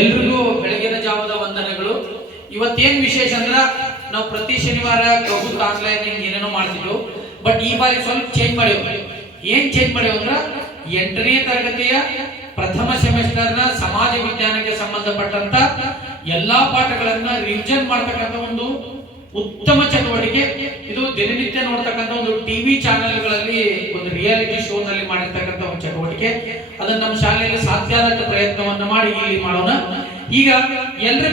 ಎಲ್ರಿಗೂ ಬೆಳಗಿನ ಜಾವದ ವಂದನೆಗಳು. ಇವತ್ತೇನ್ ವಿಶೇಷ ಅಂದ್ರ ನಾವು ಪ್ರತಿ ಶನಿವಾರ ಕೌತುಕ ಆನ್ಲೈನ್ ಏನೇನೋ ಮಾಡ್ತಿದ್ವು. ಬಟ್ ಈ ಬಾರಿ ಸ್ವಲ್ಪ ಚೇಂಜ್ ಮಾಡೇವು. ಏನ್ ಚೇಂಜ್ ಮಾಡೇವು ಅಂದ್ರ 8ನೇ ತರಗತಿಯ ಪ್ರಥಮ ಸೆಮಿಸ್ಟರ್ನ ಸಮಾಜ ವಿಜ್ಞಾನಕ್ಕೆ ಸಂಬಂಧಪಟ್ಟಂತ ಎಲ್ಲಾ ಪಾಠಗಳನ್ನ ರಿವಿಷನ್ ಮಾಡ್ತಕ್ಕಂಥ ಒಂದು ಉತ್ತಮ ಚಟುವಟಿಕೆ ಇದು. ದಿನನಿತ್ಯ ನೋಡ್ತಕ್ಕಂಥ ಒಂದು ಟಿವಿ ಚಾನೆಲ್ಗಳಲ್ಲಿ ಒಂದು ರಿಯಾಲಿಟಿ ಶೋ ನಲ್ಲಿ ಮಾಡಿರ್ತಕ್ಕಂಥ ಒಂದು ಚಟುವಟಿಕೆ. ಅದನ್ನ ನಮ್ಮ ಶಾಲೆಯಲ್ಲಿ ಸಾಧ್ಯ ಆದಷ್ಟು ಪ್ರಯತ್ನವನ್ನ ಮಾಡಿ ಇಲ್ಲಿ ಮಾಡೋಣ. ಈಗ ಎಲ್ಲರ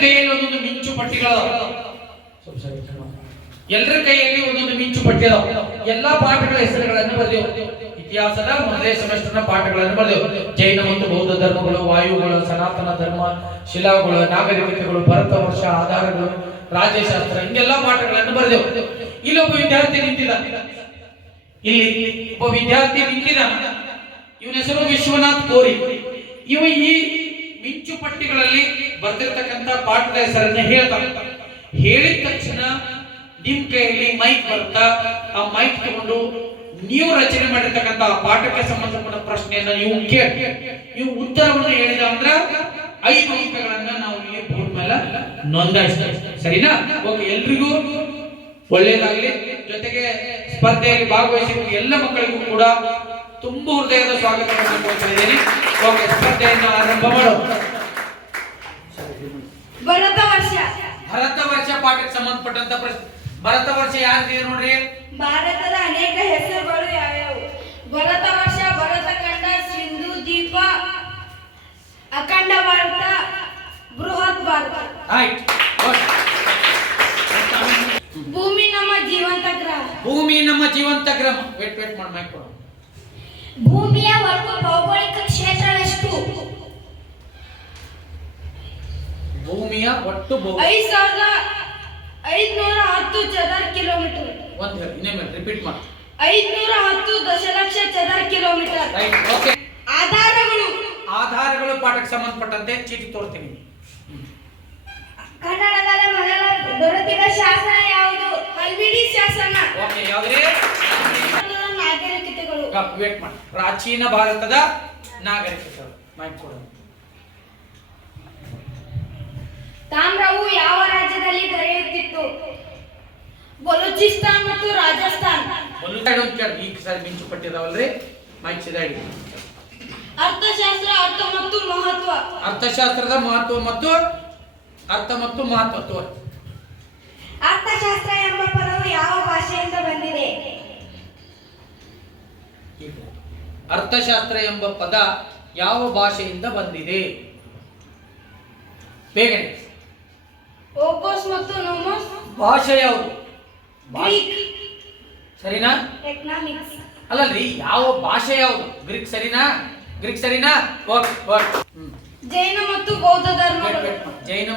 ಕೈಯಲ್ಲಿ ಒಂದೊಂದು ಮಿಂಚು ಪಟ್ಟಿಗಳು, ಎಲ್ಲರ ಕೈಯಲ್ಲಿ ಒಂದೊಂದು ಮಿಂಚು ಪಟ್ಟಿ ಅದಾವ. ಎಲ್ಲಾ ಪಾಠಗಳ ಹೆಸರುಗಳನ್ನು ಬರೆದೆವು. ಇತಿಹಾಸದ ಮೊದಲನೇ ಸೆಮಿಸ್ಟರ್ನ ಪಾಠಗಳನ್ನು ಬರೆದೆವು. ಜೈನ ಮತ್ತು ಬೌದ್ಧ ಧರ್ಮಗಳು, ವಾಯುಗಳು, ಸನಾತನ ಧರ್ಮ, ಶಿಲಾಗಳು, ನಾಗರಿಕತೆಗಳು, ಭರತ ವರ್ಷ, ಆಧಾರಗಳು, ರಾಜ್ಯಶಾಸ್ತ್ರ, ಹಿಂಗೆಲ್ಲಾ ಪಾಠಗಳನ್ನು ಬರೆದೆವು. ಇಲ್ಲಿ ಒಬ್ಬ ವಿದ್ಯಾರ್ಥಿ ನಿಂತಿದ್ದಾನೆ. ಇವನ ಹೆಸರು ವಿಶ್ವನಾಥ್ ಕೋರಿ. ಇವ ಈ ಮಿಂಚು ಪಟ್ಟಿಗಳಲ್ಲಿ ಬರೆದಿರ್ತಕ್ಕಂಥ ಪಾಠದ ಹೆಸರನ್ನ ಹೇಳ್ತಾನೆ. ಹೇಳಿದ ತಕ್ಷಣ ನಿಮ್ ಕೈಯಲ್ಲಿ ಮೈಕ್ ಬರ್ತಾ ಆ ಮೈಕ್ ತಗೊಂಡು ನೀವು ರಚನೆ ಮಾಡಿರ್ತಕ್ಕಂಥ ಪಾಠಕ್ಕೆ ಸಂಬಂಧಪಟ್ಟ ಪ್ರಶ್ನೆಯನ್ನ ನೀವು ಉತ್ತರವನ್ನು ಹೇಳಿದ ಅಂದ್ರ 5 ಅಂಕಗಳನ್ನ ನಾವು ಇಲ್ಲಿ ಬೋರ್ಡ್ ಮೇಲೆ ನೋಂದಾಯಿಸ್ತೇವೆ. ಸರಿನಾ? ಓಕೆ, ಎಲ್ರಿಗೂ ಒಳ್ಳೆಯದಾಗಲಿ. ಜೊತೆಗೆ ಸ್ಪರ್ಧೆಯಲ್ಲಿ ಭಾಗವಹಿಸಿರುವ ಎಲ್ಲ ಮಕ್ಕಳಿಗೂ ಕೂಡ ತುಂಬಾ ಹೃದಯದ ಸ್ವಾಗತವನ್ನು ಕೋರ್ತಾ ಇದ್ದೇನೆ. ಓಕೆ, ಸ್ಪರ್ಧೆಯನ್ನು ಆರಂಭ ಮಾಡೋಣ. ಭರತ ವರ್ಷ ಪಾಠಕ್ಕೆ ಸಂಬಂಧಪಟ್ಟಂತ ಪ್ರಶ್ನೆ. ಭರತ ವರ್ಷ ಯಾರಿದೆ ನೋಡ್ರಿ. ಭಾರತದ ಅನೇಕ ಹೆಸರುಗಳು ಯಾವ್ಯಾವು? ಭರತ ವರ್ಷ, ಭರತಖಂಡ, ಸಿಂಧು ದ್ವೀಪ, ಅಖಂಡ ಭಾರತ, ಬೃಹತ್ ಭಾರತ. ಭೂಮಿ ನಮ್ಮ ಜೀವಂತ ಗ್ರಹ. ಭೂಮಿ ನಮ್ಮ ಜೀವಂತ ಗ್ರಹ. ವೇಟ್ ಮಾಡಿ ಮೈಕ್ ಕೊಡು. ಭೂಮಿಯ ಒಟ್ಟು ಭೌಗೋಳಿಕ ಕ್ಷೇತ್ರ ಎಷ್ಟು? ಭೂಮಿಯ ಒಟ್ಟು 5510 ಚದರ ಕಿಲೋಮೀಟರ್. ಇನ್ನೊಮ್ಮೆ ರಿಪೀಟ್ ಮಾಡಿ. 510 ದಶಲಕ್ಷ ಚದರ ಕಿಲೋಮೀಟರ್. ಓಕೆ. ಆಧಾರಗಳು ಪಾಠಕ್ಕೆ ಸಂಬಂಧಪಟ್ಟಂತೆ ಚೀಟಿ ತೋರ್ತೀನಿ. ಕನ್ನಡದಲ್ಲಿ ಮೊದಲ ದೊರೆತಿದ ಶಾಸನ ಯಾವುದು? ಹಲ್ಮಿಡಿ ಶಾಸನ. ಓಕೆ, ಯಾವ್ದ್ರಿ? ನಾಗರಿಕತೆಗಳು. ವೇಟ್ ಮಾಡಿ. ಪ್ರಾಚೀನ ಭಾರತದ ನಾಗರಿಕತೆಗಳು. ಮೈಕ್ ಕೊಡು. ತಾಮ್ರವು ಯಾವ ರಾಜ್ಯದಲ್ಲಿ ದೊರೆಯುತ್ತಿತ್ತು? ಬಲೂಚಿಸ್ತಾನ್ ಮತ್ತು ರಾಜಸ್ಥಾನ್. ಈಗ ಸರಿ ಮಿಂಚು ಪಟ್ಟಿದಾವಲ್ರಿ, ಮೈಕ್ ಸಿದ ಇಡಿ. ಅರ್ಥಶಾಸ್ತ್ರ, ಅರ್ಥ ಮತ್ತು ಮಹತ್ವ. ಅರ್ಥಶಾಸ್ತ್ರದ ಮಹತ್ವ ಮತ್ತು ಅರ್ಥ ಮತ್ತು ಮಹತ್ವ. ಅರ್ಥಶಾಸ್ತ್ರ ಎಂಬ ಪದವು ಯಾವ ಭಾಷೆಯಿಂದ ಬಂದಿದೆ? ಅರ್ಥಶಾಸ್ತ್ರ ಎಂಬ ಪದ ಯಾವ ಭಾಷೆಯಿಂದ ಬಂದಿದೆ? ಬೇಗನೆ. ಓಕೋಸ್ ಮತ್ತು ನೋಮೋಸ್. ಭಾಷೆ ಯಾವುದು? ಗ್ರೀಕ್. ಸರಿನಾ? ಎಕನಾಮಿಕ್ಸ್. ಅಲ್ಲಲ್ರಿ, ಯಾವ ಭಾಷೆ ಯಾವುದು? ಗ್ರೀಕ್ ಸರಿನಾ? ಓಕೆ. ಜೈನ ಮತ್ತು ಬೌದ್ಧ ಧರ್ಮಗಳು. ಜೈನ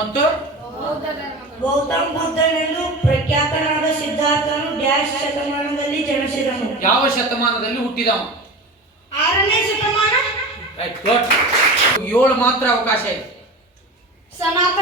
ಮತ್ತು ಗೌತಮ ಬುದ್ಧನೆಂದು ಪ್ರಖ್ಯಾತನಾದ ಸಿದ್ಧಾರ್ಥನು ಡ್ಯಾಶ್ ಶತಮಾನದಲ್ಲಿ ಜನಿಸಿದನು. ಯಾವ ಶತಮಾನದಲ್ಲಿ ಹುಟ್ಟಿದವ? 6ನೇ ಶತಮಾನ. 7 ಮಾತ್ರ ಅವಕಾಶ ಇದೆ. ಸನಾತನ